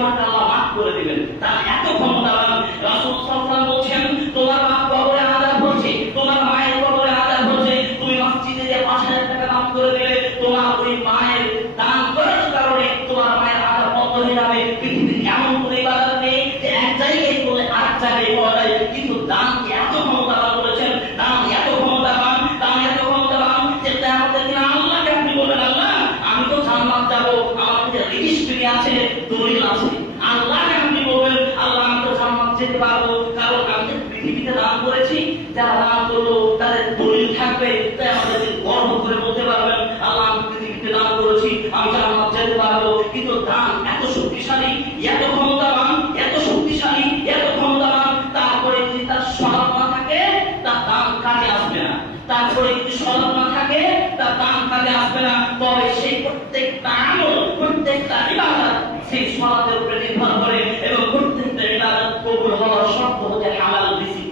গুনাহটা আল্লাহ মাফ করে দিবেন। তার এত ক্ষমতাবান। রাসূল সাল্লাল্লাহু আলাইহি ওয়াসাল্লাম বলেন, তোমার বাপ কবরে আযাব হচ্ছে, তোমার মায়ের কবরে আযাব হচ্ছে, তুমি মসজিদে যে 5000 টাকা দান করে দিলে, তোমার ওই মায়ের দান করার কারণে তোমার মায়ের আযাব বন্ধ হয়ে যাবে। পৃথিবীর এমন কোনো ইবাদত নেই যে এক জায়গায় করে আরেক জায়গায় পাওয়া যায়, কিন্তু দান এত ক্ষমতাবান বলেছেন, দান এত ক্ষমতাবান, দান এত ক্ষমতাবান যে কিয়ামতের দিন আল্লাহকে আপনি বলবেন, আল্লাহ আমি তো জান্নাত যাব, আমার কাছে রেজিস্ট্রি আছে, দলিল আছে। আল্লাহকে আপনি বলবেন, আল্লাহ আমি তো জান্নাত যেতে পারবো, কারণ আমি যে পৃথিবীতে দান করেছি, যারা দান করলো তাদের দলিল থাকবে, তাই আমাদের গর্ব করে বলতে পারবেন, আল্লাহ আমি পৃথিবীতে দান করেছি, আমি জান্নাত যেতে পারবো। কিন্তু দান এত শক্তিশালী, এত ক্ষমতাবান, এত শক্তিশালী, এত ক্ষমতাবান, তারপরে যদি তার স্বভাব না থাকে, তার দান কাজে আসবে না। তারপরে যদি স্বভাব না থাকে, তার দান কাজে আসবে না। তবে সেই প্রত্যেকটা আমল, প্রত্যেকটা ইবাদত সেই স্বভাবের উপরে নির্ভর করে, এবং প্রত্যেকটা ইবাদত কবুল হওয়ার শর্ত হচ্ছে হালাল রিজিক।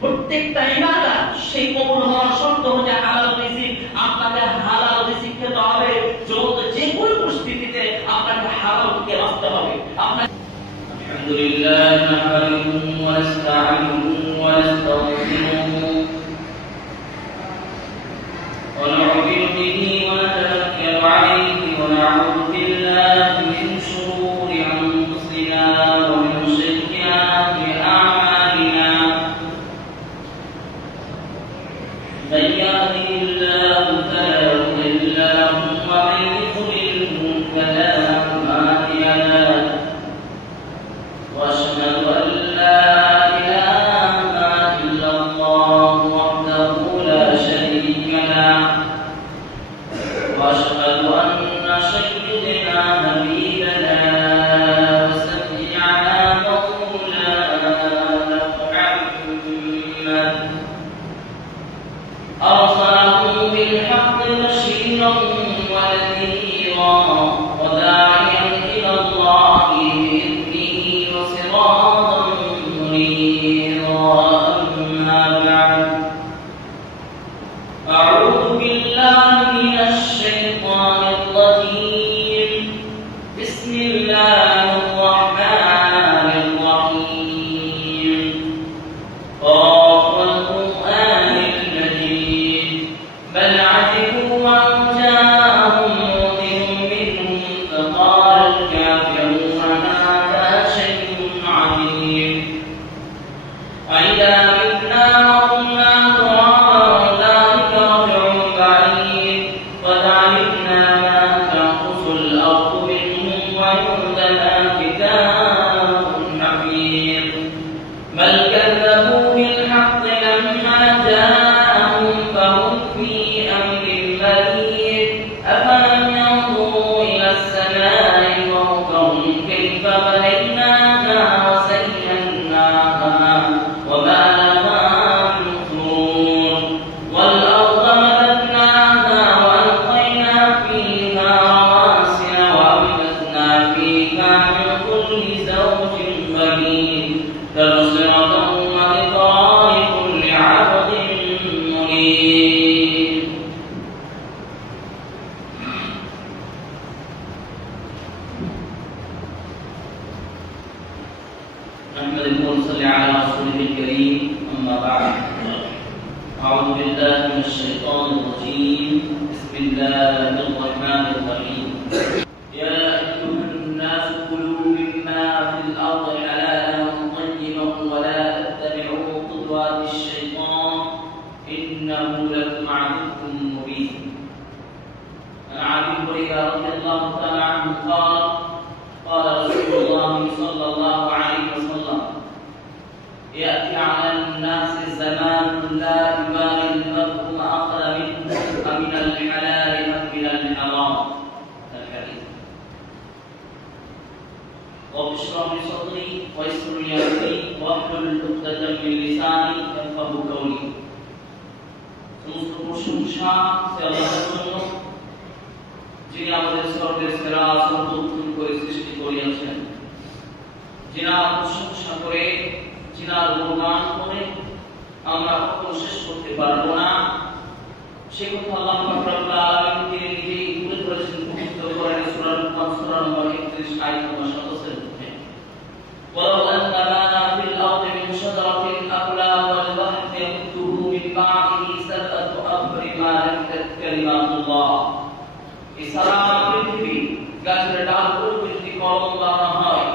প্রত্যেকটা ইবাদত সেই কবুল হওয়ার শর্ত হচ্ছে হালাল রিজিক। আপনাকে হালাল রিজিক খেতে হবে, যে কোনো পরিস্থিতিতে আপনাকে হালাল থেকে বাঁচতে হবে। আপনাকে আলহামদুলিল্লাহ নাহমাদুহু ওয়া নাস্তাঈনুহু ওয়া নাস্তাগফিরুহু ওয়া নু'মিনু বিহি ওয়া নাতাওয়াক্কালু আলাইহি ওয়া না'উযু বিল্লাহি মিন শুরুরি আনফুসিনা ওয়া min sayyi'ati a'malina man yahdihillahu fala mudilla lahu wa man yudlilhu fala hadiya lahu وأشهد أن لا إله إلا الله وحده لا شريك له وأشهد أن سيدنا نبينا وسيدنا مولانا محمد أرسله بالحق بشيرا ونذيرا وداعيا إلى الله بإذنه وسراجا منيرا. أما بعد، أعوذ بالله من الشيطان الرجيم. بسم الله الرحمن الرحيم. قاف والقرآن المجيد بل عجبوا أن جاءهم منذر منهم فقال الكافرون هذا شيء عجيب أإذا متنا وكنا ترابا ذلك رجع بعيد قد علمنا ما تنقص الأرض منهم وعندنا كتاب حفيظ بل كذبوا بالحق لما جاءهم فهم في أمر مريض أفلم ينظروا إلى السماء فوقهم كيف بنيناها وزيناها وما لها من فروج والأرض مددناها وألقينا فيها رواسي وأنبتنا فيها من كل زوج بهيج تبصرة وذكرى لكل عبد منيب. نحمده ونصلي على رسوله الكريم. أما بعد، أعوذ بالله من الشيطان الرجيم. بسم الله الرحمن الرحيم. يا أيها الناس كلوا مما في الأرض حلالا طيبا ولا تتبعوا خطوات الشيطان إنه لكم عدو مبين. عن أبي هريرة رضي الله تعالى عنه قال قال رسول الله صلى الله عليه وسلم يأتي على الناس الزمان لا يبالي المرء ما أخذ منه أمن الحلال أم من الحرام. الحديث. رب اشرح لي صدري ويسر لي أمري واحلل عقدة من لساني يفقهوا قولي. সমস্ত প্রশংসা আল্লাহর জন্য, যিনি আমাদের স্বর্গের সেরা সম্পদ করে সৃষ্টি করিয়াছেন, যিনার প্রশংসা করে, যিনার গুণগান করে আমরা কখনো শেষ করতে পারবো না। সে কথা আল্লাহ পাক রব্বুল আলামিন তিনি নিজেই তুলে ধরেছেন পবিত্র কোরআনে সূরা আল-ফাতর সূরা নম্বর 31 আয়াত নম্বর 17 ولو أن ما في الأرض من شجرة أقلام والبحر يمده من بعده سبعة أبحر ما نفدت كلمات الله এছাড়া পৃথিবী গাছের ডালগুলোকে যদি কলম বানানো হয়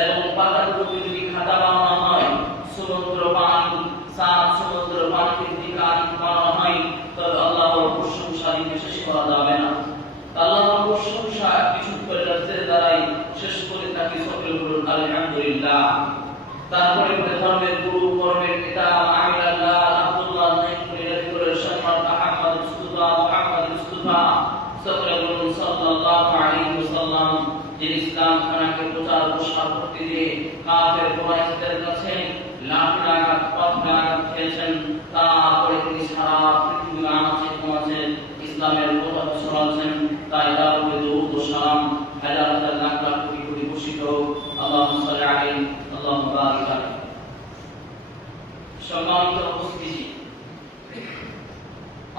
এবং পাতাগুলোকে যদি খাতা বানানো হয় সমুদ্র পানি সাত সমুদ্র পানিকে যদি কালিক বানানো হয় তবে আল্লাহর প্রশংসা দিতে শেষ করা যাবে না। আল্লাহর প্রশংসা কিছু করে রাখতে দ্বারাই শেষ করে তাকে সকল বলুন আলহামদুলিল্লাহ। তারপরে ধর্মের গুরু কর্মের পিতা আমিরাল্লাহ আব্দুল্লাহ নাইকুলের সম্মান আহমদ মুস্তাফা সকল বলুন সাল্লাল্লাহু আলাইহি ওয়াসাল্লাম যিনি ইসলাম খানাকে প্রচার প্রসার করতে গিয়ে কাফের কুরাইশদের কাছে লাঠির আঘাত পাথরের আঘাত খেয়েছেন। তারপরে তিনি সারা পৃথিবী আনাচে কমাচে ইসলামের কথা ছড়াচ্ছেন। তাই তার উপরে দরুদ ও সালাম হাজার হাজার লাখ লাখ কোটি কোটি বর্ষিত হোক। আল্লাহুম্মা সাল্লি আলাইহি আল্লাহুম্মা বারিক আলাইহি। সম্মানিত উপস্থিতি,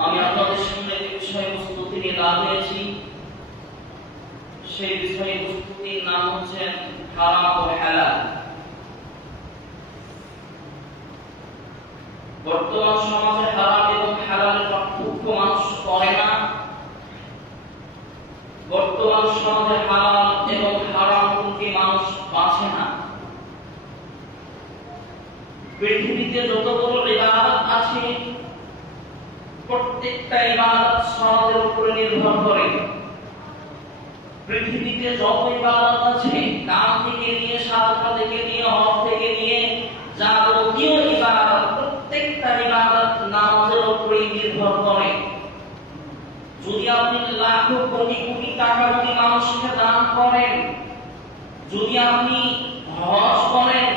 আমি আপনাদের সামনে যে বিষয়বস্তু নিয়ে দাঁড়িয়েছি সেই বিষয়বস্তুটির নাম হচ্ছে হারাম ও হালাল। বর্তমান সমাজে হারাম এবং হালালের পার্থক্য মানুষ করে না। বর্তমান সমাজে হালাল এবং হারাম কোনটি মানুষ বাঁচে না। পৃথিবীতে যতগুলো ইবাদত আছে প্রত্যেকটা ইবাদত সমাজের উপরে নির্ভর করে। পৃথিবীতে যত ইবাদত আছে নাম থেকে নিয়ে সাধনা থেকে নিয়ে হজ থেকে নিয়ে যাবতীয় ইবাদত প্রত্যেকটা ইবাদত নামাজের উপরে নির্ভর করে। যদি আপনি লাখ কোটি কোটি টাকা যদি মানুষকে দান করেন, যদি আপনি হজ করেন,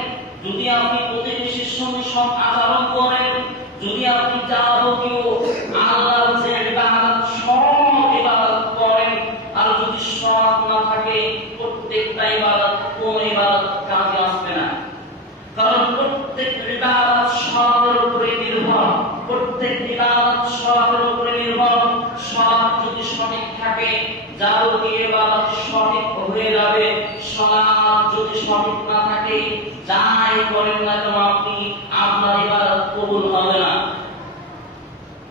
যদি আপনি প্রতিবেশীর সঙ্গে সৎ আচরণ করেন, যদি আপনি যাবতীয় আল্লাহর যে ইবাদত সব ইবাদত করেন, আর যদি সৎ না থাকে প্রত্যেকটা ইবাদত কোন ইবাদত কাজে আসবে না। কারণ প্রত্যেক ইবাদত সবের উপরে নির্ভর, প্রত্যেক ইবাদত সবের উপরে নির্ভর। সব যদি সঠিক থাকে যাবতীয় ইবাদত সঠিক হয়ে যাবে। সালাত যদি সঠিক না থাকে যাই করেন না কেন আপনি আপনার ইবাদত কবুল হবে না।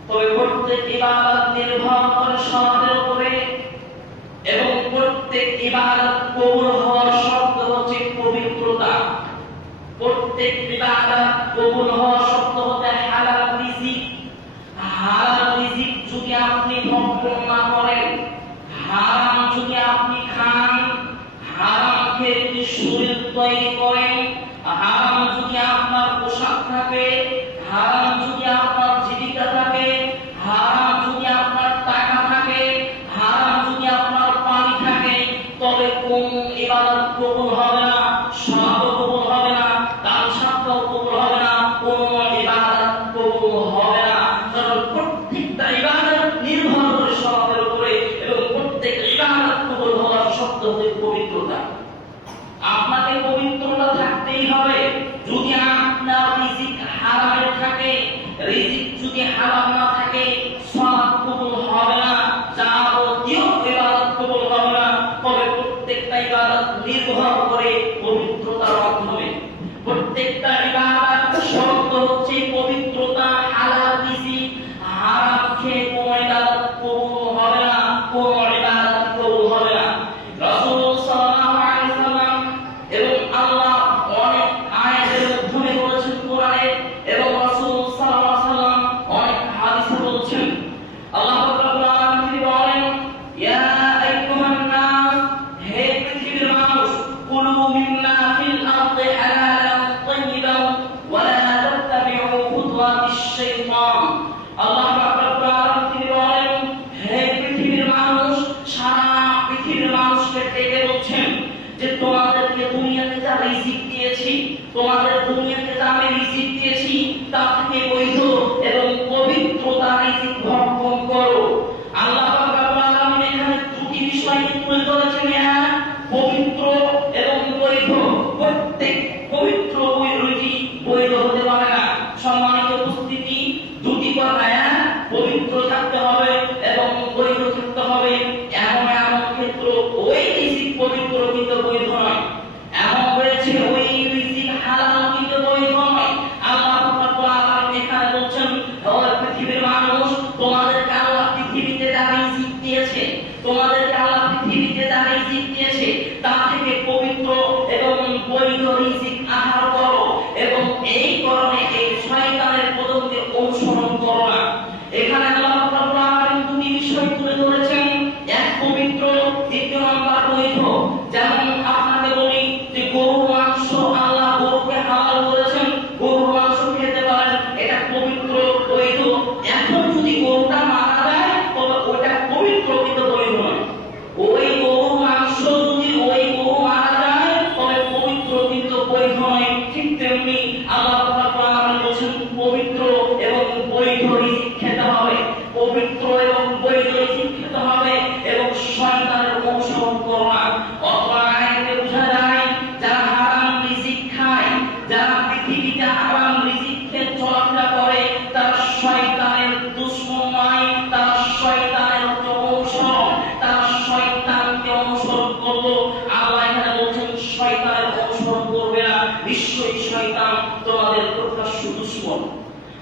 তবে প্রত্যেক ইবাদত নির্ভর করে সবের উপরে এবং প্রত্যেক ইবাদত কবুল হওয়ার শর্ত হচ্ছে পবিত্রতা। প্রত্যেক ইবাদত কবুল হওয়ার শর্ত হচ্ছে হালাল রিজিক। হালাল রিজিক যদি আপনি ভক্ষণ না করেন, হারাম যদি আপনি খান, হারাম খেয়ে যদি শরীর তৈরি করেন, হারাম যদি আপনার পোশাক থাকে, হারাম যদি আপনার জীবিকা থাকে, হারাম যদি আপনার টাকা থাকে, হারাম যদি আপনার পানি থাকে, তবে কোন ইবাদত কবুল হবে না, সব কবুল হবে না, দান সাতটাও কবুল হবে না, কোন ইবাদত কবুল হবে না। কারণ প্রত্যেকটা ইবাদত নির্ভর করে সবের উপরে এবং প্রত্যেক ইবাদত কবুল হওয়ার শর্ত হচ্ছে পবিত্রতা। আপনাকে পবিত্রতা থাকতেই হবে। যদি আপনার রিজিক হারামের থাকে, রিজিক যদি হারাম না থাকে, সালাত কবুল হবে না, যাবতীয় ইবাদত কবুল হবে না। তবে প্রত্যেকটা ইবাদত নির্ভর করে পবিত্রতার মাধ্যমে। প্রত্যেকটা ইবাদত শর্ত হচ্ছে পবিত্রতা, হালাল রিজিক। হারাম খেয়ে কোন ইবাদত কবুল হবে না, কোন ইবাদত কবুল হবে না। রাসূল সাল্লাল্লাহু আলাইহি ওয়াসাল্লাম এবং আল্লাহ অনেক আয়াতের মাধ্যমে বলেছেন কোরআনে, এবং রাসূল সাল্লাল্লাহু আলাইহি ওয়াসাল্লাম অনেক হাদিসে বলেছেন। আল্লাহ রাব্বুল আলামিন বলেন, ইয়া আইয়ুহান নাস, হে পৃথিবীর মানুষ, কুলু মিম্মা ফিল আরদি হালালান তাইয়িবান ওয়া লা তাত্তাবিউ খুতুওয়াতিশ শাইতান। আল্লাহ রাব্বুল আলামিন বলেন, হে পৃথিবীর মানুষ, সারা পৃথিবীর মানুষকে ডেকে বলছেন যে তোমাদেরকে দুনিয়াতে যা রিজিক দিয়েছি, তোমাদের দুনিয়াতে যা আমি রিজিক দিয়েছি তা থেকে বৈধ এবং পবিত্রতা রিজিক ভক্ষণ করো। আল্লাহ রাব্বুল আলামিন এখানে দুটি বিষয় তুলে ধরেছেন, এক পবিত্র এবং বৈধ। প্রত্যেক পবিত্র রিজিক বৈধ হতে পারে না। সম্মানিত উপস্থিতি, দুটি কথা, এক পবিত্র থাকতে হবে এবং বৈধ থাকতে হবে। এমন এমন ক্ষেত্র ওই রিজিক পবিত্র কিন্তু বৈধ নয়। এমন হয়েছে ওই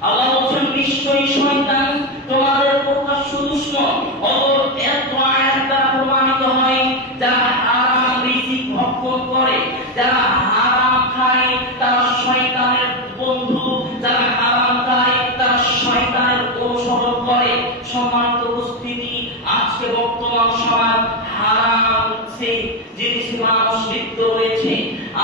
আল্লাহ বলেন নিশ্চয়ই শয়তান তোমাদের প্রকাশ্য দুশমন। অতএব এত আয়াত দ্বারা প্রমাণিত হয় যারা হারাম রিজিক ভক্ষণ করে, যারা হারাম খায় তারা শয়তানের বন্ধু, যারা হারাম খায় তারা শয়তানের অনুসরণ করে। সম্মানিত উপস্থিতি, আজকে বর্তমান সমাজ হারাম সেই জিনিস মানুষ লিপ্ত রয়েছে।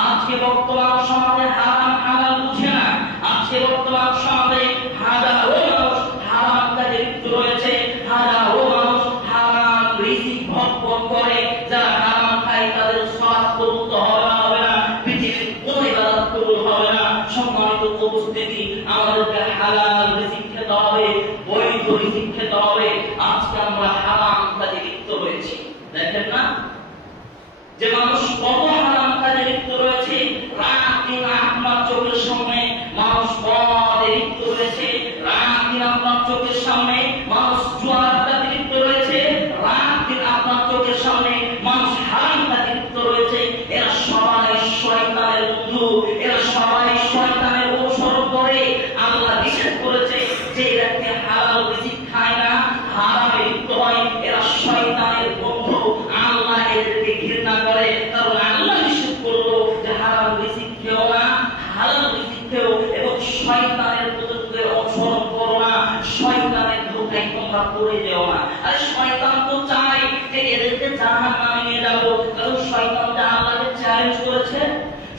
আজকে বর্তমান সমাজে হারাম হালাল বুঝে না। আজকে বর্তমান সমাজে হাজারো মানুষ হারাম কাজে লিপ্ত রয়েছে, হাজারো মানুষ হারাম রিজিক ভক্ষণ করে। যারা হারাম খায় তাদের সালাত কবুল হবে না, পৃথিবীর কোনো ইবাদত কবুল হবে না। সম্মানিত উপস্থিতি, আমাদেরকে হালাল রিজিক খেতে হবে, বৈধ রিজিক খেতে হবে। আজকে আমরা হারাম কাজে লিপ্ত রয়েছি। দেখেন না যে মানুষ কত হারাম কাজে লিপ্ত রয়েছে, রাত দিন আপনার চোখের সামনে মানুষ পথে লিপ্ত রয়েছে, রাত দিন আপনার চোখের সামনে মানুষ জুয়ার কাজে লিপ্ত রয়েছে, রাত দিন আপনার চোখের সামনে মানুষ হারাম কাজে লিপ্ত রয়েছে। এরা সবাই শয়তানের বন্ধু, এরা সবাই শয়তানের অনুসরণ করে। আল্লাহ নিষেধ করেছে যে ব্যক্তি হালাল রিজিক খায় না, হারামে লিপ্ত হয়, এরা শয়তানের বন্ধু। আল্লাহ এদেরকে ঘৃণা করে, কারণ আল্লাহ নিষেধ করলো যে হারাম রিজিক খেও না, হালাল রিজিক খেও, এবং শয়তানের পদ্ধতির অনুসরণ করো না, শয়তানের ধোঁকায় তোমরা পড়ে যেও না। আর শয়তান তো চায় যে এদেরকে জাহান্নামে নিয়ে যাবো, কারণ শয়তান তো আল্লাহকে চ্যালেঞ্জ করেছে।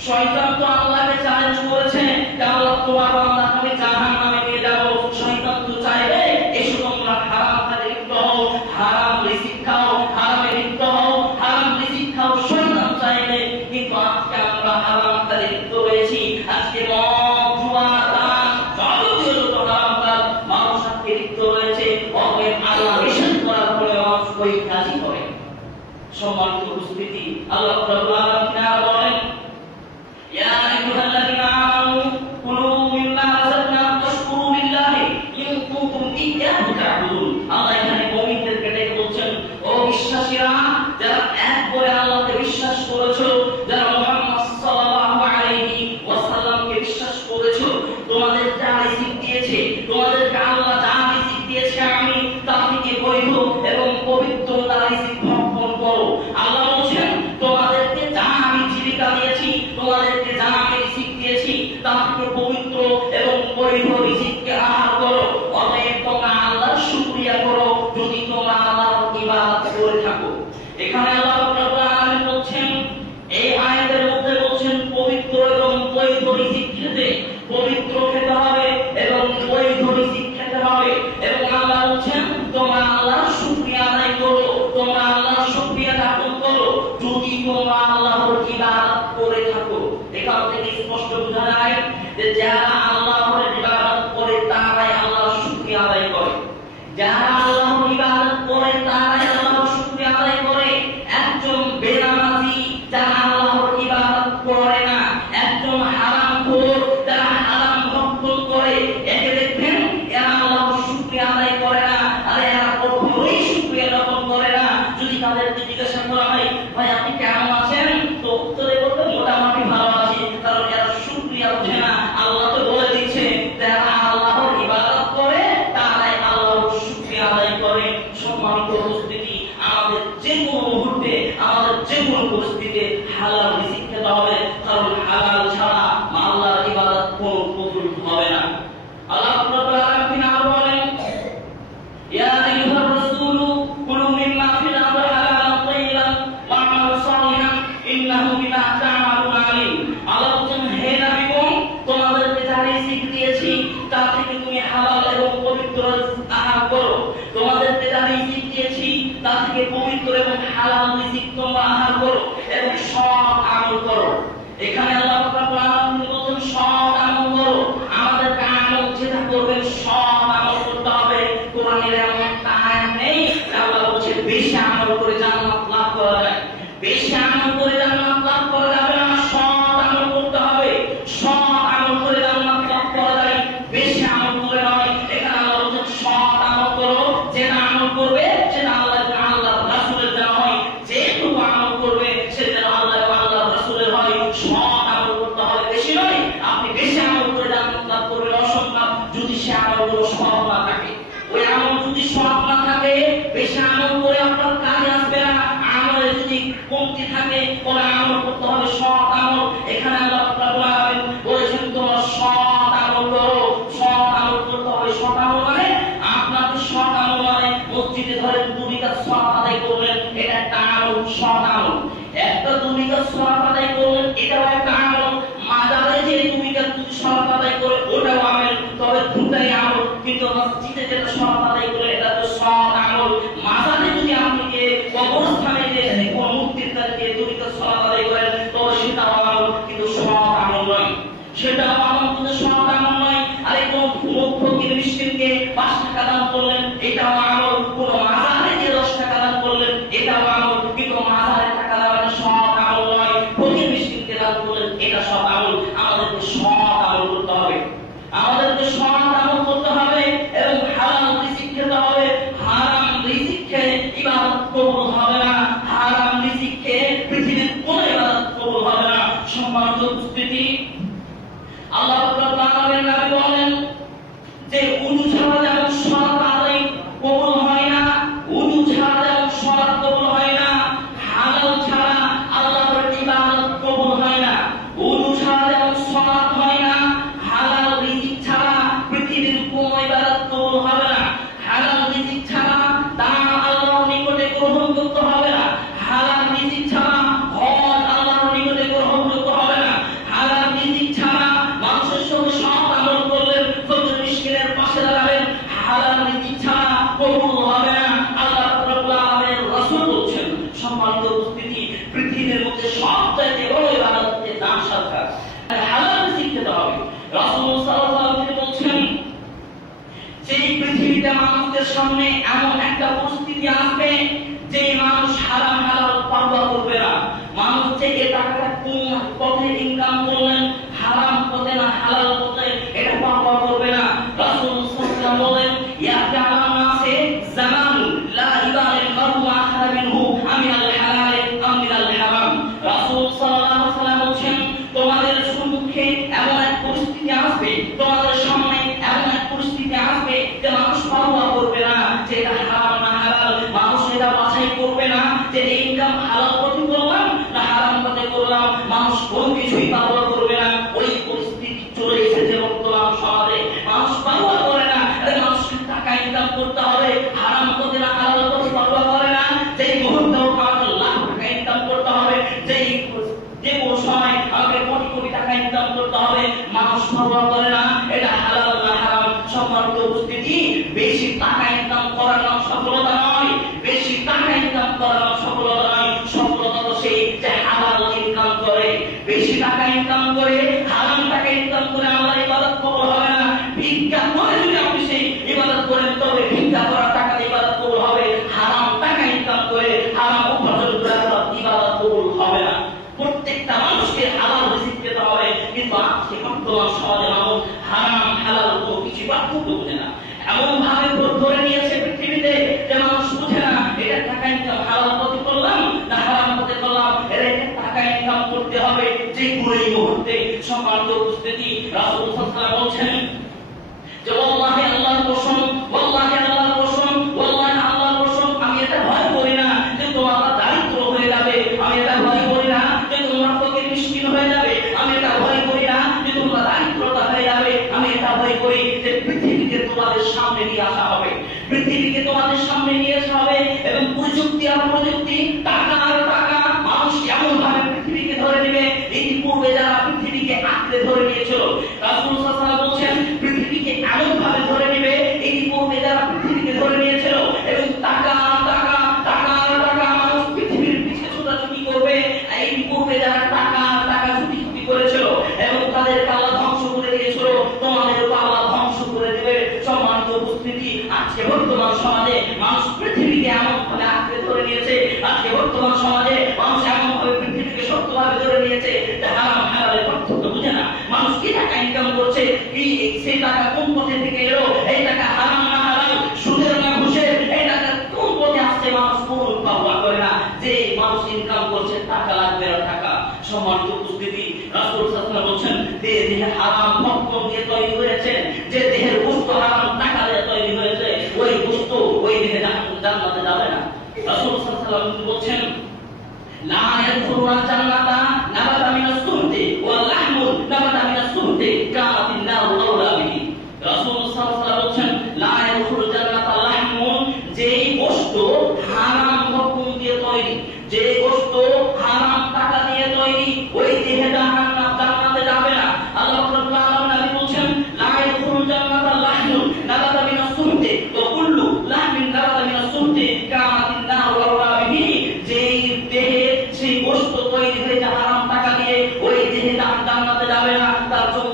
শয়তান তো আল্লাহকে চ্যালেঞ্জ করেছে যে আল্লাহ তোমার বান্দাকে আমি জাহান্নামে নিয়ে যাবো। শয়তান তো চাইবে এসো তোমরা হারাম কাজে লিপ্ত হও, হারাম রিজিক খাও, হারামে লিপ্ত হও, হারাম রিজিক খাও। শয়তান চাইবে, কিন্তু আজকে আমরা হারাম কাজে লিপ্ত রয়েছি। আজকে মদ, জুয়া, তাস, যাবতীয় যত হারাম কাজ মানুষ আজকে লিপ্ত রয়েছে। অতএব আল্লাহ নিষেধ করার পরে মানুষ ওই কাজই করে। সম্মানিত উপস্থিতি, আল্লাহ রাব্বুল আলামিন বলেন, ইয়া আইয়ুহাল্লাযীনা আমানু কুলু মিম্মা রাযাকনাকুম ওয়াশকুরু লিল্লাহি ইন কুনতুম ইয়্যাহু তা'বুদুন। আল্লাহ এখানে মুমিনদেরকে ডেকে বলছেন, ও বিশ্বাসীরা, যারা এক করে আল্লাহকে বিশ্বাস করেছো, যারা মুহাম্মদ সাল্লাল্লাহু আলাইহি ওয়াসাল্লামকে বিশ্বাস করেছো, তোমাদের যা রিজিক দিয়েছে, তোমাদেরকে আল্লাহ যা রিজিক দিয়েছে আমি তা থেকে বৈধ এবং পবিত্র তা রিজিক ভক্ষণ করো। আল্লাহ বলছেন তোমাদেরকে যা আমি জীবিকা দিয়েছি, তোমাদেরকে যা আমি রিজিক দিয়েছি তা থেকে পবিত্র এবং বৈধ রিজিককে আহার করো। অতএব তোমরা আল্লাহর শুকরিয়া করো যদি তোমরা আল্লাহর ইবাদত করে থাকো। এখানে আল্লাহ রাব্বুল আলামিন বলছেন, এই আয়াতের মধ্যে বলছেন পবিত্র এবং বৈধ রিজিক খেতে, পবিত্র খেতে হবে এবং বৈধ রিজিক খেতে হবে। এবং আল্লাহ বলছেন তোমরা আল্লাহর শুকরিয়া আদায় করো, তোমরা আল্লাহর শুকরিয়া জ্ঞাপন করো যদি তোমরা আল্লাহর ইবাদত করে থাকো। এখান থেকে স্পষ্ট বোঝা যায় যে যারা আল্লাহর ইবাদত করে তারাই আল্লাহর শুকরিয়া আদায় করে। যারা আল্লাহর ইবাদত করে তারাই আল্লাহর শুকরিয়া আদায় করে। একজন বেনামাজি যারা আল্লাহর ইবাদত করে না, একজন হারামখোর যারা হারাম ভক্ষণ করে, একে দেখবেন এরা আল্লাহর শুকরিয়া আদায় করে না। আর এরা কখনোই শুকরিয়া জ্ঞাপন করে না। যদি তাদেরকে জিজ্ঞাসা করা হয়, ভাই আপনি কেমন আছেন, তো উত্তরে বলবে মোটামুটি ভালো আছি, কারণ এরা শুকরিয়া ওঠে না। আল্লাহ তো বলে দিচ্ছে যারা আল্লাহর ইবাদত করে তারাই আল্লাহর শুকরিয়া আদায় করে। সম্মানিত উপস্থিতি, আমাদের যে কোনো মুহূর্তে, আমাদের যে কোনো পরিস্থিতিতে হালাল রিজিক খেতে হবে, কারণ হালাল ছাড়া আল্লাহর ইবাদত কোনো কবুল হবে না। আল্লাহ রাব্বুল আলামিন আরো বলেন, ইয়া আইয়ুহার রাসূলু কুলু মিম্মা ফিল আরদি হালালান তাইয়িবান ওয়া'মালু সালিহান ইন্নাহু বিমা তা'মালুনা আলীম। আল্লাহ বলেন, হে নবীগণ, তোমাদেরকে যা রিজিক দিয়েছি তা থেকে তুমি হালাল এবং পবিত্র আহার করো। তোমাদেরকে যা রিজিক দিয়েছি তা থেকে পবিত্র এবং হালাল রিজিক তোমরা আহার করো এবং সৎ আমল করো। এখানে আল্লাহ রাব্বুল আলামিন বলেন সৎ আমল করো। আমাদেরকে আমল যেটা করবেন সৎ আমল করতে হবে। কোরআনের এমন একটা আয়াত নেই আল্লাহ বলছে বেশি আমল করে জান্নাত লাভ করা যায়। বেশি আমল করে জান্নাত লাভ করা যাবে না, সৎ আমল করতে হবে। সৎ আমল করে জান্নাত লাভ করা যায়, বেশি আমল করে নয়। এখানে আল্লাহ বলছেন সৎ আমল করো, যেটা আমল করবে সেটা আল্লাহ রাসূলের দেওয়া হয়, যেটুকু আমল করবে সেটা আল্লাহ রাসূলের হয়। সৎ সেটা আমার মধ্যে সব আমল নয়। আর একদম ফকির মিসকিনকে 5 টাকা দান করলেন, এটাও আমল। কোন মাজারে যে 10 টাকা দান করলেন, এটাও আমল। কিন্তু মাজারে টাকা দেওয়াটা সব আমল নয়। ফকির মিসকিনকে দান করলেন, এটা সব আমল। আমাদেরকে সব আমল করতে হবে, আমাদেরকে সব আমল করতে হবে এবং হালাল রিজিক খেতে হবে। হারাম রিজিক খেয়ে ইবাদত কবুল হবে না। হারাম রিজিক খেয়ে পৃথিবীর কোনো ইবাদত কবুল হবে না। সম্মানিত উপস্থিতি, আল্লাহ রাব্বুল আলামিন নবী বলেন যে উযু ছাড়া যেমন সালাত আদায় কবুল হয় না, উযু ছাড়া যেমন সালাত কবুল হয় না, হালাল ছাড়া আল্লাহর ইবাদত কবুল হয় না। উযু ছাড়া যেমন সালাত হয় না, হালাল রিজিক ছাড়া পৃথিবীর কোনো ইবাদত কবুল হবে না। হালাল রিজিক ছাড়া দান আল্লাহর নিকটে গ্রহণযোগ্য হবে না। হালাল রিজিক ছাড়া হজ আল্লাহর নিকটে গ্রহণযোগ্য হবে না। হালাল রিজিক ছাড়া মানুষের সঙ্গে সব আমল করলেন, ফকির মিসকিনের পাশে দাঁড়াবেন, হালাল রিজিক ছাড়া কবুল হবে না। আল্লাহ রাব্বুল আলামিন রাসূল বলছেন, সম্মানিত উপস্থিতি, পৃথিবীর মধ্যে সবচাইতে বড় ইবাদত হচ্ছে দান সদকা। হালাল রিজিক খেতে হবে। রাসূল সাল্লাল্লাহু আলাইহি ওয়াসাল্লাম বলছেন যে পৃথিবীতে মানুষদের সামনে এমন একটা পরিস্থিতি আসবে যে মানুষ হারাম হালাল পরোয়া করবে না। মানুষ যে এই টাকাটা কোন পথে ইনকাম করলেন, হারাম পথে না হালাল পথে, এটা পরোয়া করবে না। রাসূল সাল্লাল্লাহু আলাইহি ওয়াসাল্লাম বলেন, ইয়াতি আলা নাসে জামান লা ইবালিল মারউ আখরা মিনহু আমিনাল হালাল আম মিনাল হারাম। রাসূল সাল্লাল্লাহু আলাইহি ওয়াসাল্লাম বলেন, তোমাদের সম্মুখে এমন এক পরিস্থিতি আসবে, তোমাদের সামনে এমন এক পরিস্থিতি আসবে যে মানুষ পরোয়া করবে না যে এটা হারাম না হালাল। মানুষ এটা বাছাই করবে না যে এই ইনকাম হালাল পথে করলাম না হারাম পথে করলাম। মানুষ কোনো কিছুই পরোয়া করবে না। ওই পরিস্থিতি চলে এসেছে বর্তমান সমাজে। মানুষ পরোয়া করে না। আরে মানুষকে টাকা ইনকাম করতে হবে, হারাম পথে না হালাল পথে পরোয়া করে না। যেই মুহূর্তে আমাকে লাখ টাকা ইনকাম করতে হবে, যে কোনো সময় আমাকে কোটি কোটি টাকা ইনকাম করতে হবে, মানুষ পরোয়া করে না এটা হালাল না হারাম। সম্মানিত উপস্থিতি, বেশি টাকা ইনকাম করার নাম সফলতা নয়, বেশি টাকা ইনকাম করার নাম সফলতা নয়। সফলতা তো সেই যে হালাল ইনকাম করে, বেশি টাকা ইনকাম করে, হারাম টাকা ইনকাম করে আল্লাহর ইবাদত কবুল হবে না। ভিক্ষা করে যদি আপনি সেই ইবাদত করেন, তবে ভিক্ষা করার টাকা দিয়ে ইবাদত কবুল হবে। হারাম টাকা ইনকাম করে হারাম উপার্জন করে ইবাদত কবুল হবে না। প্রত্যেকটা মানুষকে হালাল রিজিক পেতে হবে। কিন্তু আজকে বর্তমান সমাজে মানুষ হারাম হালাল কোনো কিছু পার্থক্য বোঝে না। এমন ভাবে ধরে নিয়েছে পৃথিবীতে যে মানুষ বুঝে না এটা টাকা ইনকাম হালাল পথে করলাম না হারাম পথে করলাম, এটা টাকা ইনকাম করতে হবে যে কোনো মুহূর্তে। সম্মানিত উপস্থিতি, রাসূল সাল্লাল্লাহু আলাইহি ওয়াসাল্লাম বলছেন যে ওয়াল্লাহি আল্লাহর কসম, ওয়াল্লাহি আল্লাহর কসম, ওয়াল্লাহি আল্লাহর কসম, আমি এটা ভয় করি না যে তোমরা দারিদ্র হয়ে যাবে, আমি এটা ভয় করি না যে তোমরা ফকির মিসকিন হয়ে যাবে, আমি এটা ভয় করি না যে তোমরা দারিদ্রতা হয়ে যাবে, আমি এটা ভয় করি যে পৃথিবীকে তোমাদের সামনে নিয়ে আসা হবে, পৃথিবীকে তোমাদের সামনে নিয়ে আসা হবে এবং প্রযুক্তি আর প্রযুক্তি, টাকা আর টাকা, মানুষ এমন ভাবে পৃথিবীকে ধরে নেবে। ইতিপূর্বে যারা পৃথিবীকে আঁকড়ে ধরে নিয়েছিল, রাসূল সাল্লাল্লাহু আলাইহি ওয়াসাল্লাম বলছেন পৃথিবীকে এমন ভাবে ধরে নেবে, ইতিপূর্বে যারা পৃথিবীকে ধরে নিয়েছিল এবং টাকা টাকা টাকা টাকা মানুষ পৃথিবীর পিছে ছোটাছুটি করবে। এই পূর্বে যারা টাকা টাকা ছুটি করেছিল এবং তাদেরকে আল্লাহ ধ্বংস করে দিয়েছিল, তোমাদেরকে আল্লাহ ধ্বংস করে দেবে। সম্মানিত উপস্থিতি, আজকে বর্তমান সমাজে মানুষ পৃথিবীকে এমন ভাবে আঁকড়ে ধরে নিয়েছে, আজকে বর্তমান সমাজে মানুষ এমন ভাবে পৃথিবীকে শক্তভাবে ধরে নিয়েছে যে হারাম হালালের পার্থক্য বুঝে না। মানুষ কি টাকা ইনকাম করছে, কি সেই টাকা কোন পথে থেকে এলো, এই টাকা হারাম না হালাল, সুদের না ঘুষের, এই টাকা কোন পথে আসছে মানুষ কোনো পরোয়া করে না। যে মানুষ ইনকাম করছে টাকা লাগবে না টাকা। সম্মানিত উপস্থিতি, রাসূল সাল্লাল্লাহু আলাইহি ওয়াসাল্লাম বলেন যে দেহে হারাম ভক্ষণ দিয়ে তৈরি হয়েছে, যে দেহের বস্তু হারাম টাকা দিয়ে তৈরি হয়েছে, ওই বস্তু ওই দেহে জান্নাতে যাবে না। রাসূল সাল্লাল্লাহু আলাইহি ওয়াসাল্লাম বলেন লা ইয়াদখুলুল জান্নাতা নাবাতা মিনাস সুহতি ওয়া লাহমু নাবাতা মিনাস সুহতি কামাতিন নারু আওলা বিহি। রাসূল সাল্লাল্লাহু আলাইহি ওয়াসাল্লাম বলেন লা ইয়াদখুলুল জান্নাতা লাহমুন, যেই বস্তু হারাম ভক্ষণ দিয়ে তৈরি, যে বস্তু হারাম টাকা দিয়ে তৈরি, ওই দেহে জান্নাতে যাবে না। আল্লাহ রাব্বুল আলামিন বলেন লা ইয়াদখুলুল জান্নাতা লাহমুন নাবাতা মিনাস সুহতি ওয়া কুল্লু লাহমিন নাবাতা মিনাস সুহতি কামাতিন নারু আওলা বিহি। যেই দেহে সেই বস্তু তৈরি হয়েছে হারাম টাকা দিয়ে, ওই দেহে জান্নাতে যাবে না। তার জন্য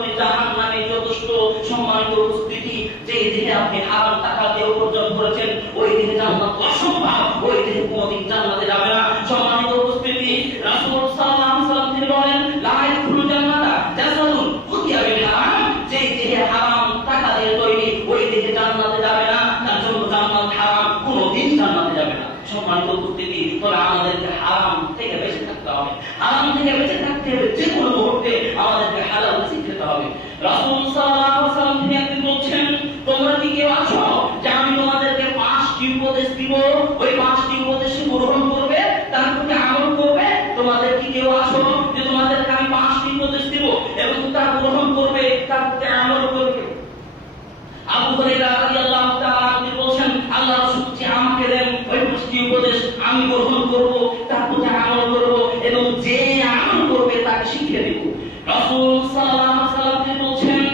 রাসূল সাল্লাল্লাহু আলাইহি ওয়াসাল্লাম তিনি একদিন বলছেন, তোমরা কি কেউ আছো যে আমি তোমাদেরকে 5টি উপদেশ দিব, ওই 5টি উপদেশ গ্রহণ করবে, তার প্রতি আমল করবে? তোমাদের কি কেউ আছো যে তোমাদেরকে আমি 5টি উপদেশ দিব এবং তা গ্রহণ করবে, তার প্রতি আমল করবে? আবু হুরায়রা রাদিয়াল্লাহু তাআলা তিনি বলেন, আল্লাহ রাসূল যে আমাকে দেন ওই 5টি উপদেশ আমি গ্রহণ করব, তার প্রতি আমল করব এবং যে আমল করবে তাকে শিখিয়ে দেব। রাসূল সাল্লাল্লাহু আলাইহি ওয়াসাল্লাম তিনি বলেন,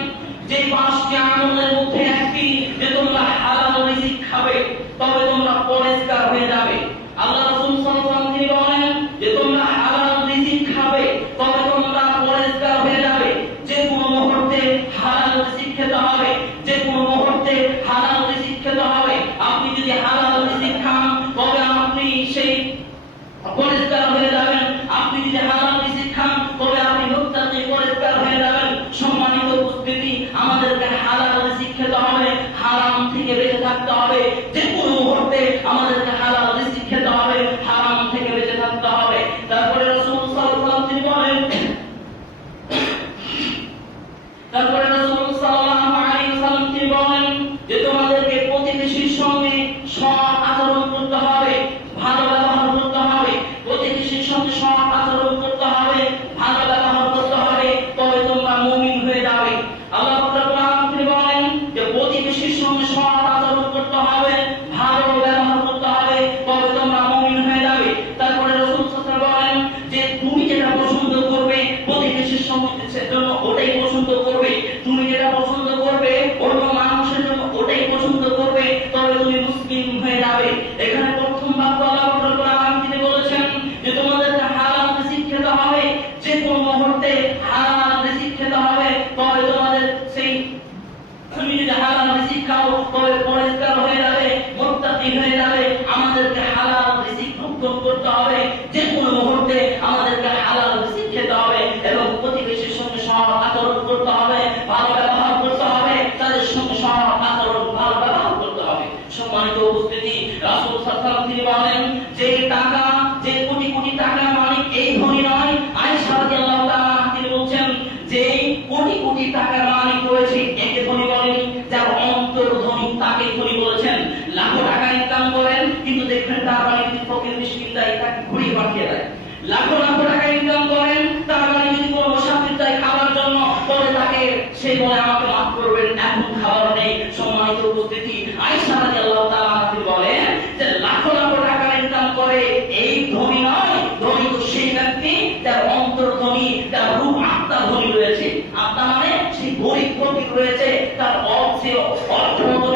যে 5টি আমলের মধ্যে একটি, যে তোমরা হালাল রিজিক খাবে তবে তোমরা পরেজগার হয়ে যাবে। আল্লাহ রাসূল সাল্লাল্লাহু আলাইহি ওয়াসাল্লাম তিনি বলেন যে তোমরা হালাল রিজিক খাবে তবে তোমরা পরেজগার হয়ে যাবে। যে কোনো মুহূর্তে হালাল রিজিক খেতে হবে, যে কোনো মুহূর্তে হালাল রিজিক খেতে হবে। আপনি যদি হালাল রিজিক খান তবে আপনি সেই পরিষ্কার হয়ে যাবেন। আপনি যদি হালাল রিজিক খান তবে আপনি মুত্তাকি পরিষ্কার হয়ে যাবেন। সম্মানিত উপস্থিতি, আমাদেরকে হালাল রিজিক খেতে হবে, হারাম থেকে বেঁচে থাকতে হবে। যে কোনো মুহূর্তে আমাদেরকে হালাল রিজিক খেতে হবে, হারাম থেকে বেঁচে থাকতে হবে। তারপরে রাসূল সাল্লাল্লাহু আলাইহি ওয়াসাল্লাম তিনি বলেন, তারপরে রাসূল সাল্লাল্লাহু আলাইহি ওয়াসাল্লাম তিনি বলেন যে তোমাদেরকে প্রতিবেশীর সঙ্গে সৎ আচরণ করতে হবে, ভালো ব্যবহার করতে হবে। প্রতিবেশীর সঙ্গে সৎ আচরণ করতে হবে, ভালো ব্যবহার করতে হবে, তবে তোমরা মুমিন হয়ে যাবে। আল্লাহ রাব্বুল আলামিন তিনি বলেন যে প্রতিবেশীর সঙ্গে সৎ আচরণ করতে হবে, ভালো ব্যবহার করতে হবে, তবে তোমরা মুমিন হয়ে যাবে। তারপরে রাসূল সাল্লাল্লাহু আলাইহি ওয়াসাল্লাম বলেন যে তুমি যেটা পছন্দ করবে প্রতিবেশীর জন্য ওটাই পছন্দ করবে, তুমি যেটা পছন্দ করবে অন্য মানুষের জন্য ওটাই পছন্দ করবে, তবে তুমি মুসলিম হয়ে যাবে। এখানে প্রথম বাক্য আল্লাহ রাব্বুল আলামিন তিনি বলেছেন যে তোমাদেরকে হালাল রিজিক খেতে হবে, যে কোনো মুহূর্তে হালাল রিজিক খেতে হবে, তবে তোমাদের সেই তুমি যদি হালাল রিজিক খাও তবে পরিষ্কার হয়ে যাবে, মুত্তাকি হয়ে যাবে। আমাদেরকে হালাল রিজিক ভক্ষণ করতে হবে, যে কোনো মুহূর্তে আমাদেরকে হালাল রিজিক খেতে হবে এবং প্রতিবেশীর সঙ্গে সৎ আচরণ করতে হবে, ভালো ব্যবহার করতে হবে, তাদের সঙ্গে সৎ আচরণ ভালো ব্যবহার করতে হবে। সম্মানিত উপস্থিতি, রাসূল সাল্লাল্লাহু আলাইহি ওয়াসাল্লাম তিনি বলেন যে টাকা, যে কোটি কোটি টাকার মালিক এই ধনী নয়। আয়েশা রাদিয়াল্লাহু তাআলা তিনি বলেন যে কোটি কোটি টাকার মালিক রয়েছে, একে ধনী বলেন, যার অন্তর ধনী তাকে ধনী বলেছেন। লাখো টাকা ইনকাম করেন কিন্তু দেখবেন তার বাড়ি যদি ফকির মিসকিন দেয় তাকে ঘুরিয়ে পাঠিয়ে দেয়। লাখো লাখো টাকা ইনকাম করেন, তার বাড়ি যদি কোনো মুসাফির দেয় খাবার জন্য, তবে তাকে সে বলে আমাকে মাফ করবেন এখন খাবার নেই। সম্মানিত উপস্থিতি, আয়েশা রাদিয়াল্লাহু তাআলা তিনি বলেন যে লাখো লাখো টাকা ইনকাম করে এই ধনী নয়, ধনী তো সেই ব্যক্তি যার অন্তর ধনী, যার রূহ আত্মা ধনী রয়েছে। আত্মা মানে সেই গরিব ফকির রয়েছে, তার অর্থ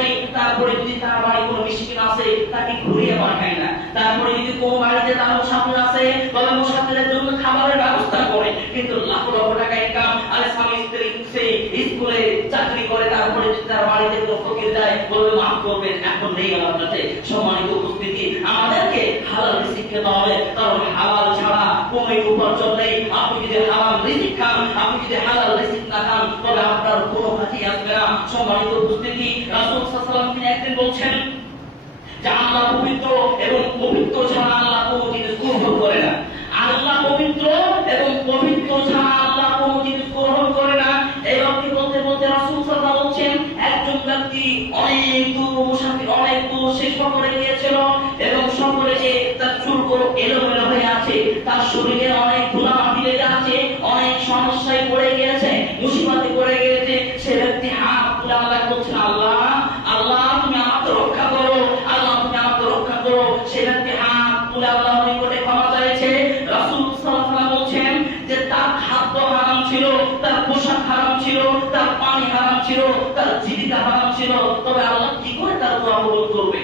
নেই, তারপরে যদি তার বাড়ি কোনো মিসকিন আছে তাকে ঘুরিয়ে পাঠায় না। তারপরে যদি কোনো বাড়িতে তার মুসাফির আছে তবে মুসাফিরের জন্য খাবারের ব্যবস্থা করে, কিন্তু লাখো লাখো টাকা ইনকাম আর স্বামী স্ত্রী সেই স্কুলে চাকরি করে, তারপরে যদি তার বাড়িতে কোনো ফকির যায় বলবে মাফ করবেন এখন নেই আমার কাছে। সম্মানিত উপস্থিতি, আমাদেরকে হালাল রিজিক খেতে হবে, কারণ হালাল ছাড়া কোনো উপার্জন নেই। আপনি যদি হালাল রিজিক খান, আপনি যদি হালাল রিজিক না খান তবে আপনার কোনো কাজেই আসবে না। সম্মানিত উপস্থিতি, রাসূল সাল্লাল্লাহু আলাইহি ওয়াসাল্লাম তিনি একদিন বলছেন যে আল্লাহ পবিত্র এবং পবিত্র ছাড়া আল্লাহ কোনো জিনিস গ্রহণ করে না। আল্লাহ পবিত্র এবং পবিত্র ছাড়া আল্লাহ কোনো জিনিস গ্রহণ করে না। এই বাক্য বলতে বলতে রাসূল সাল্লাল্লাহু আলাইহি ওয়াসাল্লাম বলছেন একজন ব্যক্তি অনেক দূর মুসাফির, অনেক দূর সে সফরে গিয়েছিল এবং সফরে যে তার চুলগুলো এলোমেলো হয়ে আছে, তার শরীরে অনেক ধুলামাটি লেগে আছে, অনেক সমস্যায় পড়ে গিয়েছে, মুসিবতে পড়ে গিয়েছে। সে ব্যক্তি হাত তুলে আল্লাহকে বলছে, আল্লাহ আল্লাহ তুমি আমাকে রক্ষা করো, আল্লাহ তুমি আমাকে রক্ষা করো। সে ব্যক্তি হাত তুলে আল্লাহর নিকটে ক্ষমা চাইছে। রাসূল সাল্লাল্লাহু আলাইহি ওয়াসাল্লাম বলছেন যে তার খাদ্য হারাম ছিল, তার পোশাক হারাম ছিল, তার পানি হারাম ছিল, তার জীবিকা হারাম ছিল, তবে আল্লাহ কি করে তার দোয়া কবুল করবে?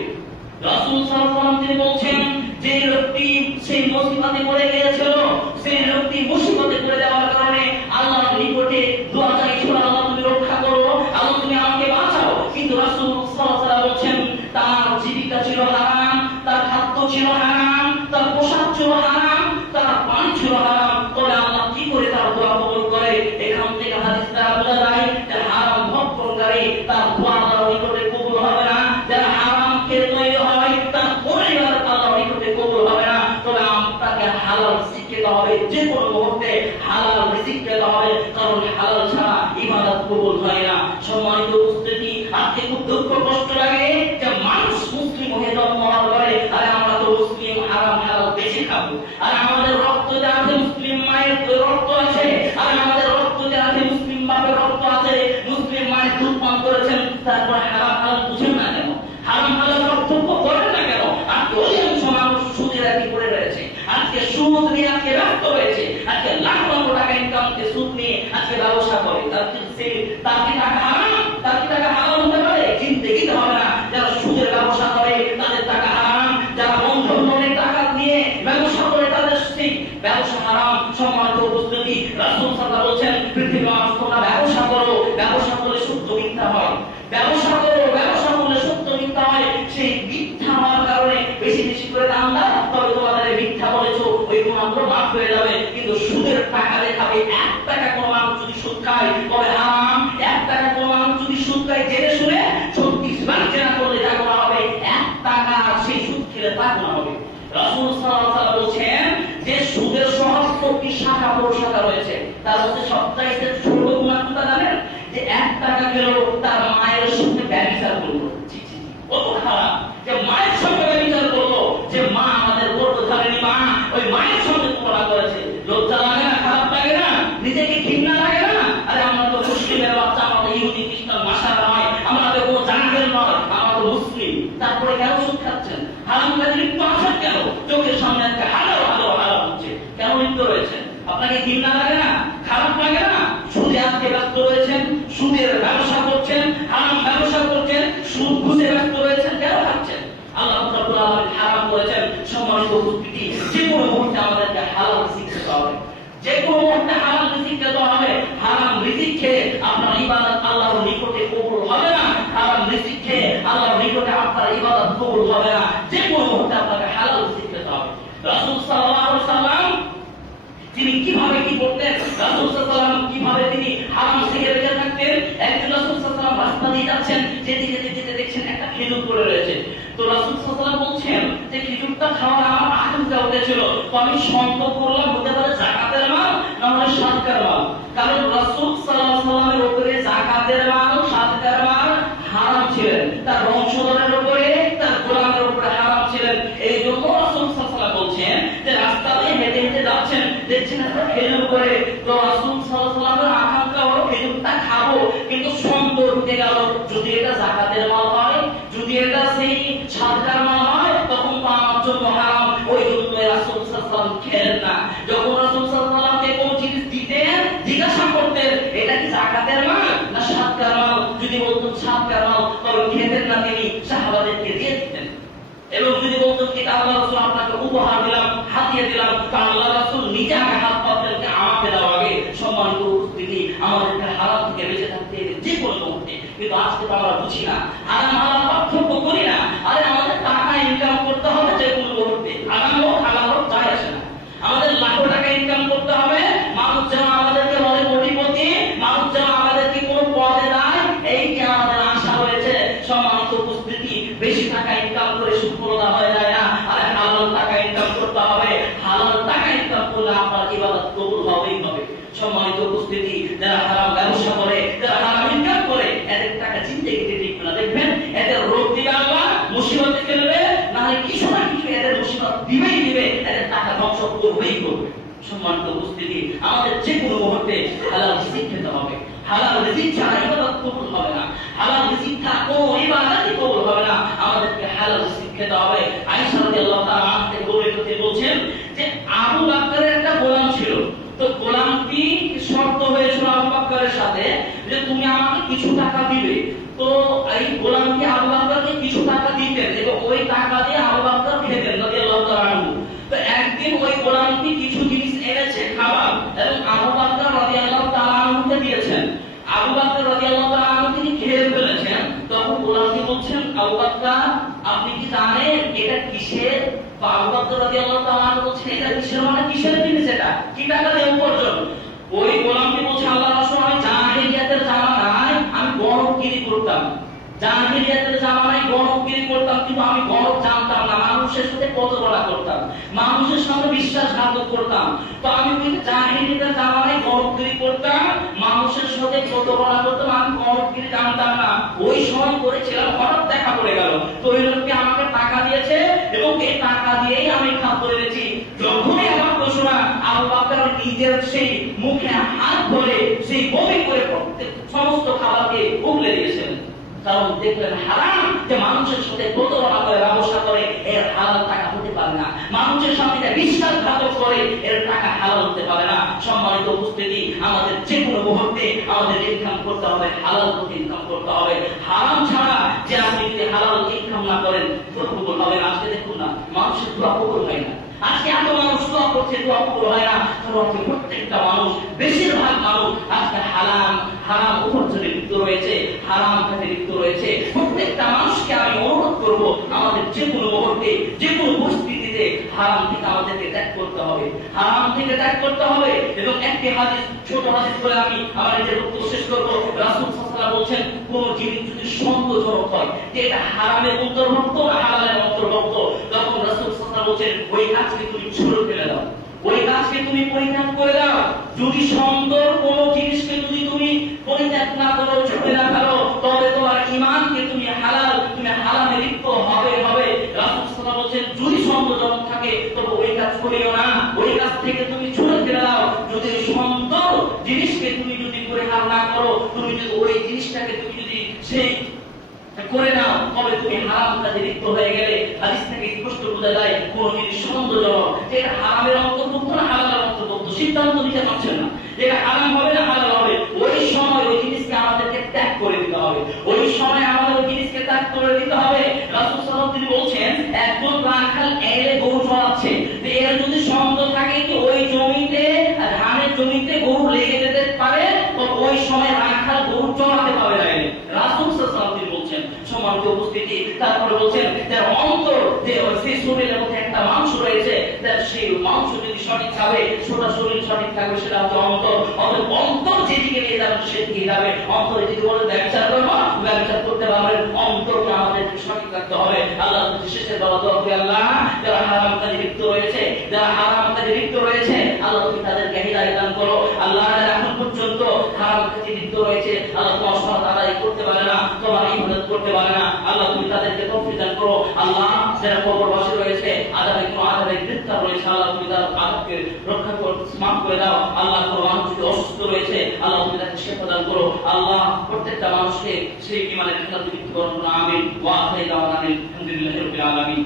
রাসূল সাল্লাল্লাহু আলাইহি ওয়াসাল্লাম তিনি বলছেন যে লোকটি সেই মুসিবতে পড়ে গিয়েছিল, সেই লোকটি মুসিবতে পড়ে যাওয়ার কারণে আল্লাহর নিকটে দোয়া চাইছিল, আল্লাহ তুমি রক্ষা করো, আল্লাহ তুমি আমাকে বাঁচাও। কিন্তু রাসূল সাল্লাল্লাহু আলাইহি ওয়াসাল্লাম বলছেন তার জীবিকা ছিল হারাম, তার খাদ্য ছিল হারাম, তার পোশাক ছিল হারাম, তার পানি ছিল হারাম, তবে আল্লাহ কি করে তার দোয়া কবুল করে? এখান থেকে হাদিস দ্বারা বোঝা যায় যে হারাম ভক্ষণকারী তার দোয়া আল্লাহর নিকটে কবুল হবে না। যারা হারাম খেয়ে তৈরি হয় তার পরিবার আল্লাহর নিকটে কবুল হবে না। তবে আপনাকে হালাল রিজিক খেতে হবে, যে কোনো মুহূর্তে হালাল রিজিক খেতে হবে, কারণ হালাল ছাড়া ইবাদত কবুল হয় না। সম্মানিত উপস্থিতি, আজকে খুব দুঃখ কষ্ট লাগে যে মানুষ মুসলিম হয়ে জন্ম হওয়ার পরে আরে আমরা তো মুসলিম, হারাম হালাল বেশি খাবো, আর আমাদের রক্ত যে আছে মুসলিম মায়ের রক্ত আছে, আর আমাদের রক্ত যে আছে মুসলিম বাপের রক্ত আছে, মুসলিম মায়ের দুধ পান করেছেন, তারপর হারাম হালাল বুঝেন না কেন? হারাম হালাল পার্থক্য করেন না কেন? আজকে অধিকাংশ মানুষ সুদের আগে পড়ে রয়েছে, আজকে সুদ নিয়ে আজকে ব্যস্ত হয়েছে, আজকে লাখ লক্ষ টাকা ইনকাম কে সুদ নিয়ে আজকে ব্যবসা করে। তার কি টাকা হারাম? তার কি টাকা হারাম হতে পারে? জিন্দেগি তো হবে না। যারা সুদের ব্যবসা করে তাদের টাকা হারাম, যারা বন্ধন লোনের টাকা দিয়ে ব্যবসা করে তাদের সেই ব্যবসা হারাম। সম্মানিত উপস্থিতি, রাসূল সাল্লাল্লাহু আলাইহি ওয়াসাল্লাম পৃথিবীর মানুষ তোমরা ব্যবসা করো, ব্যবসা করলে সত্য মিথ্যা হয়, ব্যবসা করো, ব্যবসা করলে সত্য মিথ্যা হয়। সেই মিথ্যা হওয়ার কারণে বেশি বেশি করে দাম দাও, তবে তোমাদের মিথ্যা বলেছো ওই গুণাগুলো মাফ হয়ে যাবে। কিন্তু সুদের টাকা দেখাবে, 1 টাকা কোনো মানুষ যদি সুদ খায় তবে হারাম। 1 টাকা কোনো মানুষ যদি সুদ খায় জেনে শুনে 36 বার জেনা করলে যা গুনাহ হবে, 1 টাকা সেই সুদ খেলে তা গুনাহ হবে। রাসূল সাল্লাল্লাহু আলাইহি ওয়াসাল্লাম বলেছেন যে সুদের ৭০টি শাখা প্রশাখা রয়েছে, তার মধ্যে সবচাইতে ছোট গুনাহ কোনটা জানেন? যে 1 টাকা গেল তার মায়ের সঙ্গে ব্যভিচার করলো। কত খারাপ যে মায়ের সঙ্গে ব্যভিচার করলো, যে মা আমাদের গর্ভধারিণী মা, ওই মায়ের সঙ্গে তুলনা করেছে। লজ্জা লাগে না? খারাপ লাগে না? নিজেকে ঘৃণা লাগে না? আরে আমরা তো মুসলিমের বাচ্চা, আমরা তো ইহুদি খ্রিস্টান মাশাআল্লাহ নয়, আমরা তো কোনো জাহেল নয়, আমরা তো মুসলিম। তারপরে কেন সুদ খাচ্ছেন? হারাম কাজে লিপ্ত আছেন কেন? চোখের সামনে একটা হাজার হাজার হারাম হচ্ছে, কেন লিপ্ত রয়েছেন? আপনাকে ঘৃণা লাগে না? খারাপ লাগে না? সুদে আজকে ব্যস্ত রয়েছেন, সুদের ব্যবসা করছেন, হারাম ব্যবসা করছেন, সুদ ঘুষে ব্যস্ত রয়েছেন, কেন খাচ্ছেন? আল্লাহ রাব্বুল আলামিন হারাম করেছেন। সম্মানিত উপস্থিতি, যে কোনো মুহূর্তে আমাদেরকে হালাল রিজিক খেতে হবে, যে কোনো মুহূর্তে হালাল রিজিক খেতে হবে। হারাম রিজিক খেয়ে আপনার ইবাদত আল্লাহর নিকটে কবুল হবে না। হারাম রিজিক খেয়ে আল্লাহর নিকটে আপনার ইবাদত কবুল হবে না। যে কোনো মুহূর্তে আপনাকে হালাল রিজিক খেতে হবে। রাসূল সাল্লাল্লাহু আলাইহি ওয়াসাল্লাম তিনি কিভাবে কি করতেন? রাসূল সাল্লাল্লাহু আলাইহি ওয়াসাল্লাম কিভাবে তিনি হারাম থেকে বেঁচে থাকতেন? একদিন রাসূল সাল্লাল্লাহু আলাইহি ওয়াসাল্লাম রাস্তা দিয়ে যাচ্ছেন, যেদিকে যেতে দেখছেন একটা খেজুর পড়ে রয়েছে। তো রাসূল সাল্লাল্লাহু আলাইহি ওয়াসাল্লাম বলছেন যে খেজুরটা খাওয়ার আমার আকাঙ্ক্ষা উঠেছিল, তো আমি সংকল্প করলাম হতে পারে যাকাতের মাল না হলে সাদকার মাল। কারণ রাসূল সাল্লাল্লাহু আলাইহি ওয়াসাল্লামের উপরে যাকাতের মাল, সাদকার মাল হারাম ছিলেন, তার বংশধরের উপরে, তার গোলামের উপরে হারাম ছিলেন। এই জন্য রাসূল সাল্লাল্লাহু আলাইহি ওয়াসাল্লাম বলছেন যে রাস্তা দিয়ে হেঁটে হেঁটে যাচ্ছেন, দেখছেন একটা খেজুর পড়ে, তো রাসূল সাল্লাল্লাহু আলাইহি ওয়াসাল্লামের আকাঙ্ক্ষা হলো খেজুরটা খাবো, কিন্তু সন্দেহ ঢুকে গেল যদি এটা যাকাতের মাল হয়, যদি এটা সেই সাদকার মাল হয়, তখন তো আমার জন্য হারাম। ওই জন্য রাসূল সাল্লাল্লাহু আলাইহি ওয়াসাল্লাম খেলেন না। যখন রাসূল সাল্লাল্লাহু আলাইহি ওয়াসাল্লামকে কোন জিনিস দিতেন জিজ্ঞাসা করতেন এটা কি যাকাতের মাল না সাদকার মাল, যদি বলতেন সাদকার মাল তবে খেতেন না, তিনি সাহাবাদেরকে দিয়ে দিতেন। এবং যদি বলতেন কি আল্লাহ রাসূল আপনাকে উপহার দিলাম, হাতিয়ে দিলাম, তা আল্লাহ রাসূল নিজে আগে হাত পাতেন যে আমাকে দাও আগে। সম্মানিত উপস্থিতি, আমাদেরকে হারাম থেকে বেঁচে থাকতে হবে যে কোনো মুহূর্তে। কিন্তু আজকে তো আমরা বুঝি না, হারাম হালাল পার্থক্য করি না। আরে আমাদের টাকা ইনকাম করতে হবে যে কোনো মুহূর্তে, হারাম হোক হালাল হোক যায় আসে না। আমাদের লাখো টাকা ইনকাম করতে হবে, মানুষ যেন আমাদেরকে বলে কোটিপতি, মানুষ যেন আমাদেরকে কোনো পদে দেয়, এই যে আমাদের আশা রয়েছে। সম্মানিত উপস্থিতি, বেশি টাকা ইনকাম করে সফলতা হয়ে যায় না। আরে হালাল টাকা ইনকাম করতে হবে, হালাল টাকা ইনকাম করলে আপনার ইবাদত কবুল হবেই হবে। সম্মানিত উপস্থিতি, যারা হারাম ব্যবসা করে, যারা হারাম ইনকাম করে, এদের টাকা জিন্দেগিতে টিকবে না। দেখবেন এদের রোগ দিবে আল্লাহ, মুসিবতে ফেলবে, নাহলে কিছু না কিছু এদের মুসিবত দিবেই দিবে, এদের টাকা ধ্বংস করবেই করবে। সম্মানিত উপস্থিতি, আমাদের যে কোনো মুহূর্তে হালাল রিজিক খেতে হবে। হালাল রিজিক ছাড়া ইবাদত কবুল হবে না, হালাল রিজিক ছাড়া কোনো ইবাদতই কবুল হবে না। আমাদেরকে হালাল রিজিক খেতে হবে। আয়েশা রাদিয়াল্লাহু তাআলা আনহা থেকে বর্ণিত তিনি বলছেন যে আবু বকরের একটা গোলাম ছিল, তো গোলামটি শর্ত হয়েছিল আবু বকরের সাথে যে তুমি আমাকে কিছু টাকা দিবে। তো এই গোলামটি আবু বকরকে কিছু টাকা দিতেন এবং ওই টাকা দিয়ে আবু বকর খেতেন রাদিয়াল্লাহু তাআলা আনহু। তো একদিন ওই গোলামটি কিছু জিনিস এনেছে খাবার এবং আবু বকর রাদিয়াল্লাহু তাআলা আনহুকে দিয়েছেন। আবু বকর রাদিয়াল্লাহু তাআলা আনহু তিনি খেয়ে ফেলেছেন। তখন গোলামটি বলছেন, আবু বকর আপনি কি জানেন এটা কিসের? আবু বকর রাদিয়াল্লাহু তাআলা আনহু বলছেন এটা কিসের মানে কিসের জিনিস, এটা কি টাকা দিয়ে উপার্জন? ওই গোলামটি বলছে আল্লাহর রাসূল আমি জাহেলিয়াতের জামানায় আমি গণকগিরি করতাম, জাহেলিয়াতের জামানায় গণকগিরি করতাম, কিন্তু আমি গণক জানতাম না, মানুষের সাথে প্রতারণা করতাম, মানুষের সঙ্গে বিশ্বাসঘাতক করতাম। তো আমি ওই জাহেলিয়াতের জামানায় গণকগিরি করতাম, মানুষের মানুষের সাথে প্রতারণা করতাম, আমি কমপ্লিট জানতাম না। ওই সময় করেছিলাম, হঠাৎ দেখা পড়ে গেল। তো ওই লোকটি আমাকে টাকা দিয়েছে এবং এই টাকা দিয়েই আমি খাদ্য এনেছি। যখনই আমার ঘোষণা, আবু বকর নিজের সেই মুখে হাত ধরে সেই বমি করে প্রত্যেক সমস্ত খাবারকে উগলে দিয়েছেন। কারণ দেখলেন হারাম যে মানুষের সাথে প্রতারণা করে ব্যবসা করে এর হালাল টাকা হতে পারে না, মানুষের সাথে বিশ্বাসঘাতক করে এর টাকা হালাল হতে পারে না। সম্মানিত উপস্থিতি, আমাদের যে কোনো মুহূর্তে আমাদের ইনকাম করতে হবে, হালাল পথে ইনকাম করতে হবে। হারাম ছাড়া যে আপনি যদি হালাল ইনকাম না করেন দোয়া কবুল হবে না। আজকে দেখুন না, মানুষের দোয়া কবুল হয় না। আজকে এত মানুষ দোয়া করছে, দোয়া কবুল হয় না। কারণ আজকে প্রত্যেকটা মানুষ, বেশিরভাগ মানুষ আজকে হারাম উপার্জনে লিপ্ত রয়েছে, হারাম কাজে লিপ্ত রয়েছে। প্রত্যেকটা মানুষকে আমি অনুরোধ করব, আমাদের যে কোনো মুহূর্তে যে কোনো পরিস্থিতিতে হারাম থেকে আমাদেরকে ত্যাগ করতে হবে, হারাম থেকে ত্যাগ করতে হবে। এবং একটি হাদিস, ছোট হাদিস বলে আমি আমার নিজের বক্তব্য শেষ করব। রাসূল সাল্লাল্লাহু আলাইহি ওয়াসাল্লাম বলছেন, কোন জিনিস যদি সন্দেহজনক হয় যে এটা হারামের অন্তর্ভুক্ত না হালালের অন্তর্ভুক্ত, তখন রাসূল সাল্লাল্লাহু আলাইহি ওয়াসাল্লাম বলছেন ওই কাজকে তুমি ছুঁড়ে ফেলে দাও, ওই কাজকে তুমি পরিত্যাগ করে দাও। যদি সন্দেহ কোন জিনিসকে যদি তুমি পরিত্যাগ না করো, ছুঁড়ে না ফেলো, তবে তোমার ঈমানকে তুমি হারামে লিপ্ত হবে। রাসূল সাল্লাল্লাহু আলাইহি ওয়াসাল্লাম বলছেন যদি সন্দেহজনক থাকে তবে ওই কাজ করিও না, ওই কাজ থেকে তুমি ছুঁড়ে ফেলে দাও। যদি সন্দেহ জিনিসকে তুমি যদি পরিহার না করো, তুমি যদি ওই জিনিসটাকে তুমি যদি সেই করে নাও, তবে তুমি হারাম কাজে লিপ্ত হয়ে গেলে। হাদিস থেকে স্পষ্ট বোঝা যায় কোন জিনিস সন্দেহজনক যে এটা হারামের অন্তর্ভুক্ত না হালালের অন্তর্ভুক্ত, সিদ্ধান্ত নিতে পারছেন না এটা হারাম হবে না হালাল হবে, ওই সময় ওই জিনিসকে আমাদেরকে ত্যাগ করে দিতে হবে, ওই সময় আমাদের ওই জিনিসকে ত্যাগ করে দিতে হবে। রাসূল সাল্লাল্লাহু আলাইহি ওয়াসাল্লাম তিনি বলছেন, একজন রাখাল এলে গরু চড়াচ্ছে, যে এর যদি সন্দেহ থাকে যে ওই জমিতে ধানের জমিতে গরু লেগে যেতে পারে, তো ওই সময় রাখাল গরু চড়াতে পারবে না। রাসূল সাল্লাল্লাহু আলাইহি ওয়াসাল্লাম তিনি বলছেন, সম্মানিত উপস্থিতি, তারপরে বলছেন যে অন্তর যে সেই শরীরের মধ্যে একটা মাংস রয়েছে, সেই মাংস যদি সঠিক খাবে সোটা শরীর সঠিক থাকবে, সেটা হচ্ছে অন্তর। অন্তর যেদিকে নিয়ে যাবে সেদিকে যাবে। অন্তরে যদি বলে ব্যবসা করবো, ব্যবসা করতে পারবে, অন্তরকে আমাদের সঠিক রাখতে হবে। আল্লাহ শেষের বলা দোয়া করি, আল্লাহ যারা হারাম কাজে লিপ্ত রয়েছে, যারা হারাম কাজে লিপ্ত রয়েছে, আল্লাহ তুমি তাদেরকে হিদায়াত দান করো। আল্লাহ যারা এখন পর্যন্ত হারাম কাজে লিপ্ত রয়েছে, আল্লাহ তোমার সালাত আদায় করতে পারে না, তোমার ইবাদত করতে পারে না, আল্লাহ তুমি তাদেরকে তৌফিক দান করো। আল্লাহ যারা কবরবাসী রয়েছে, আযাবে গ্রেফতার রয়েছে, আল্লাহ তুমি তার আযাবকে রক্ষা করো, মাফ করে দাও। আল্লাহ কোন মানুষ যদি অসুস্থ রয়েছে, আল্লাহ তুমি তাকে শিফা দান করো। আল্লাহ প্রত্যেকটা মানুষকে সেই ঈমানের খেলাতে লিপ্ত করো। আমিন। ওয়া আখিরু দাওয়ানা আলহামদুলিল্লাহি রাব্বিল আলামিন।